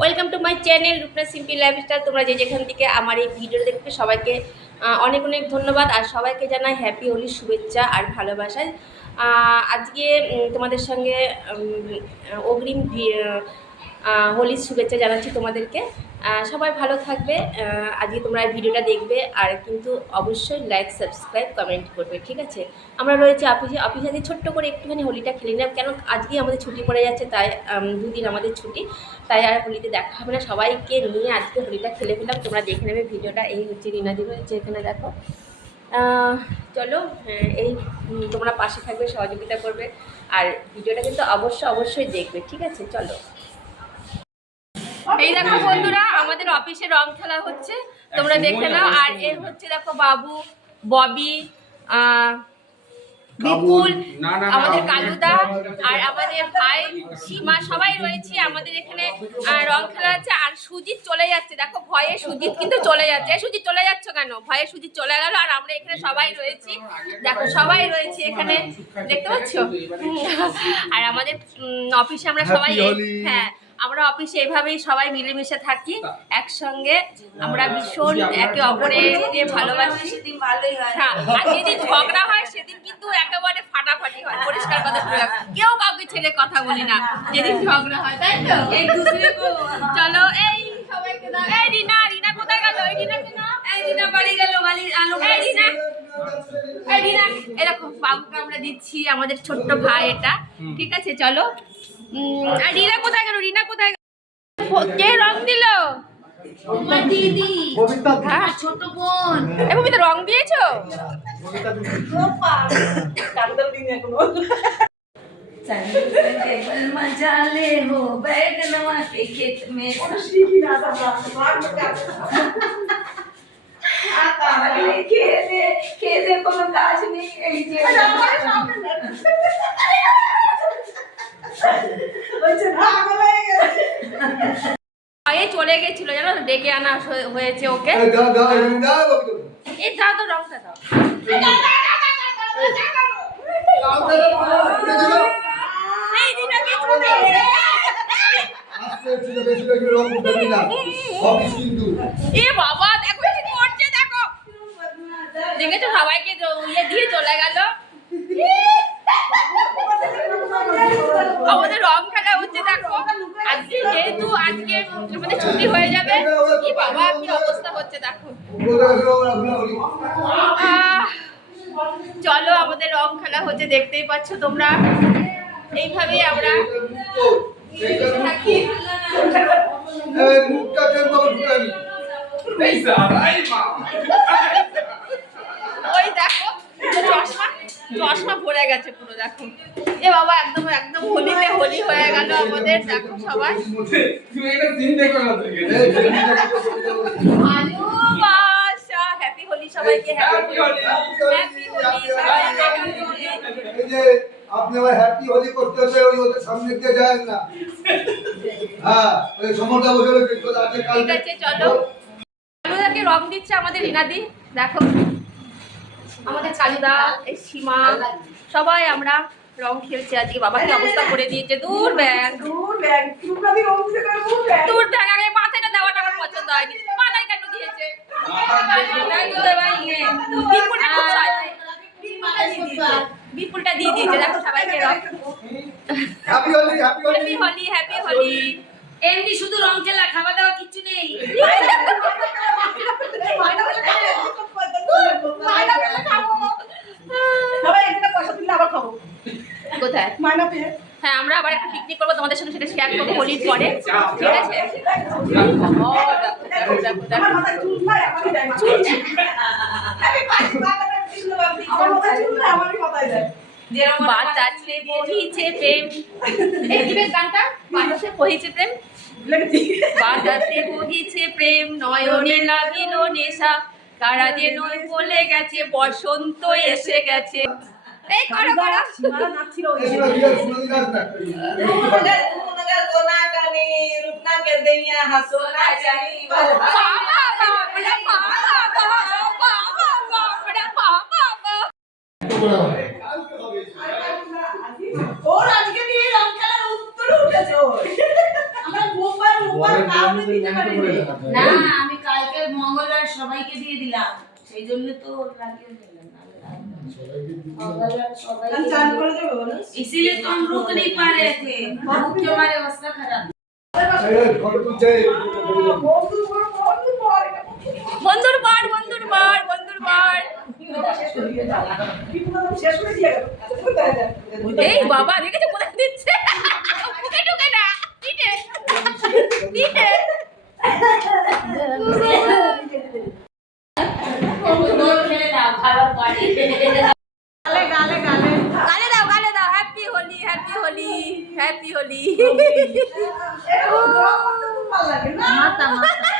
Welcome to my channel Rupna Simpi lifestyle তোমরা যে যেখান থেকে আমার এই ভিডিও দেখবে, সবাইকে অনেক অনেক ধন্যবাদ। আর সবাইকে জানাই হ্যাপি হোলির শুভেচ্ছা আর ভালোবাসায়। আজকে তোমাদের সঙ্গে অগ্রিম হোলির শুভেচ্ছা জানাচ্ছি তোমাদেরকে। সবাই ভালো থাকবে। আজকে তোমরা ভিডিওটা দেখবে আর কিন্তু অবশ্যই লাইক সাবস্ক্রাইব কমেন্ট করবে, ঠিক আছে? আমরা রয়েছে অফিসে। অফিসে আজকে ছোট্ট করে একটুখানি হোলিটা খেলে নিলাম, কেন আজকে আমাদের ছুটি পড়ে যাচ্ছে, তাই দুদিন আমাদের ছুটি। তাই আর হোলিতে দেখা হবে না। সবাইকে নিয়ে আজকে হোলিটা খেলে ফেলাম তোমরা দেখে নেবে ভিডিওটা। এই হচ্ছে রিনাদি রয়েছে এখানে, দেখো। চলো এই তোমরা পাশে থাকবে, সহযোগিতা করবে। আর ভিডিওটা কিন্তু অবশ্যই অবশ্যই দেখবে, ঠিক আছে? চলো। এই দেখো বন্ধুরা আমাদের অফিসে রং খেলা হচ্ছে তোমরা দেখে নাও। আর এর হচ্ছে দেখো বাবু ববি বিপুল আমাদের কালুদা আর আমাদের ভাই সীমা সবাই রয়েছে। আমাদের এখানে রং খেলা আছে আর সুজিত চলে যাচ্ছে। দেখো ভয়ে সুজিত কিন্তু চলে যাচ্ছে। সুজিত চলে যাচ্ছ কেন? ভয়ে সুজিত চলে গেল আর আমরা এখানে সবাই রয়েছি। দেখো সবাই রয়েছে এখানে। দেখতে পাচ্ছ? আর আমাদের অফিসে আমরা সবাই হ্যাঁ আমরা অফিসে এইভাবেই সবাই মিলেমিশে থাকি একসঙ্গে আমরা ভীষণ একে অপরের যে ভালোবাসি। সেদিন ভালোই হয়। হ্যাঁ আর যেদিন ঝগড়া হয় সেদিন কিন্তু একেবারে ফাটাফাটি হয় পরিষ্কার কথা বলে কেউ কাউকে ছেড়ে কথা বলি না যেদিন ঝগড়া হয় তাই তো? এই চলো এই সবাইকে দাও। এই রিনা রিনা কোথায় গেল? এই রিনাকে না এই রিনা বাড়ি গেল বাড়ি আলো এই রিনা। এই রিনা এরকম বাবুকে আমরা দিচ্ছি আমাদের ছোট্ট ভাই এটা। ঠিক আছে চলো। আর রিনা কোথায় গেল রিনা কোথায় গেল কে রং দিল তোমার দিদি হ্যাঁ ছোট বোন এ ববিতা রং দিয়েছো मजा ले हो बैगनवा के खेत में খেতে খেতে কোনো কাজ নেই এই যে চলে গেছিল জানো ডেকে আনা হয়ে- হয়েছে ওকে। এই দাও তো রংটা দাও। এ বাবা দেখো দেখো। দেখেছ সবাইকে ইয়ে দিয়ে চলে গেল আমাদের রং দেখো, আজকে যেহেতু আজকে আমাদের ছুটি হয়ে যাবে, কি বাবা, কি অবস্থা হচ্ছে দেখো। চলো আমাদের রং খেলা হচ্ছে, দেখতেই পাচ্ছ তোমরা। এইভাবেই আমরা ওই দেখো, চশমা চশমা পড়ে গেছে পুরো, দেখো। এ বাবা একদম একদম হোলিতে হোলি হয়ে গেল আমাদের দেখো সবাই। ভালোবাসা হ্যাপি হোলি সবাইকে হ্যাপি হোলি। হ্যাপি হোলি। সবাইকে হ্যাপি হোলি। আপনি আবার হ্যাপি হোলি করতে হচ্ছে ওই ওদের সামনে দিয়ে যায় না। হ্যাঁ ওই সমরদা বসে রয়েছে তো আজকে ঠিক আছে চলো। কালুদাকে রং দিচ্ছে আমাদের রিনাদি দেখো। আমাদের কালুদা এই সীমা সবাই আমরা। রং খেলছি আজকে বাবা কি অবস্থা করে দিয়েছে। দূর ব্যাগ দূর ব্যাগ আগে মাথাটা দেওয়াটা আমার পছন্দ হয়নি। মাথায় কেন দিয়েছে? বিপুলটা বিপুলটা দিয়ে দিয়েছে দেখো সবাইকে রং। Happy Holi happy Holi happy Holi এমনি শুধু রং খেলা খাওয়া দাওয়া কিচ্ছু নেই কোথায় হ্যাঁ আমরা আবার একটা পিকনিক করব তোমাদের সঙ্গে সেটা শেয়ার করব, হোলির পরে। ঠিক আছে? বহিছে প্রেম। নয়নে লাগিল নেশা। তারা যে নয় বলে গেছে, বসন্ত এসে গেছে। না আমি কালকে মঙ্গলবার সবাইকে দিয়ে দিলাম। সেই জন্য তো লাগিয়ে দিলাম। इसीलिए तो रुक नहीं এই বাবা দেখেছ কোথায় দিচ্ছে? ঢুকে না? মাতা মাতা।